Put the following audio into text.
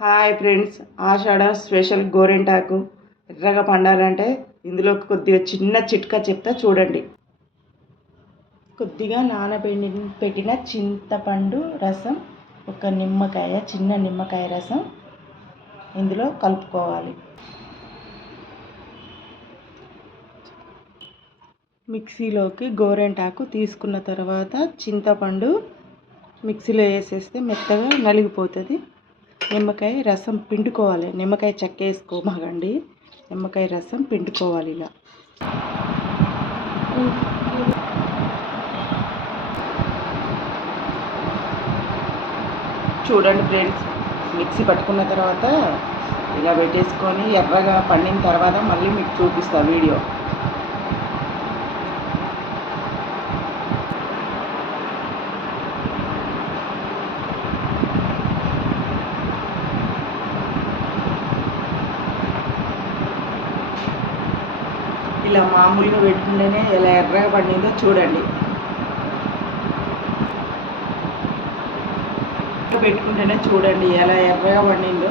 Hi friends Ashadha special గోరెంటాకు. ఎర్రగా పండాలంటే ఇందులో కొద్దిగా చిన్న చిట్కా చెప్తా చూడండి. కొద్దిగా నానబెట్టి పెట్టిన చింతపండు రసం ఒక నిమ్మకాయ చిన్న నిమ్మకాయ రసం ఇందులో కలుపుకోవాలి. మిక్సీలోకి గోరెంటాకు తీసుకున్న తర్వాత చింతపండు మిక్సీలో వేసేస్తే మెత్తగా నలిగిపోతుంది. నిమ్మకాయ రసం పిండుకోవాలి. నిమ్మకాయ చెక్క వేసుకోమగండి. నిమ్మకాయ రసం పిండుకోవాలి ఇలా. చూడండి ఫ్రెండ్స్ మిక్సీ పట్టుకున్న తర్వాత ఇలా పెట్టేసుకొని ఎర్రగా పండిన తర్వాత మళ్ళీ మీకు చూపిస్తా వీడియో. ఇలా మామూలుగా పెట్టుకుంటేనే ఎలా ఎర్రగా పండిందో చూడండి. పెట్టుకుంటేనే చూడండి ఎలా ఎర్రగా పండిందో.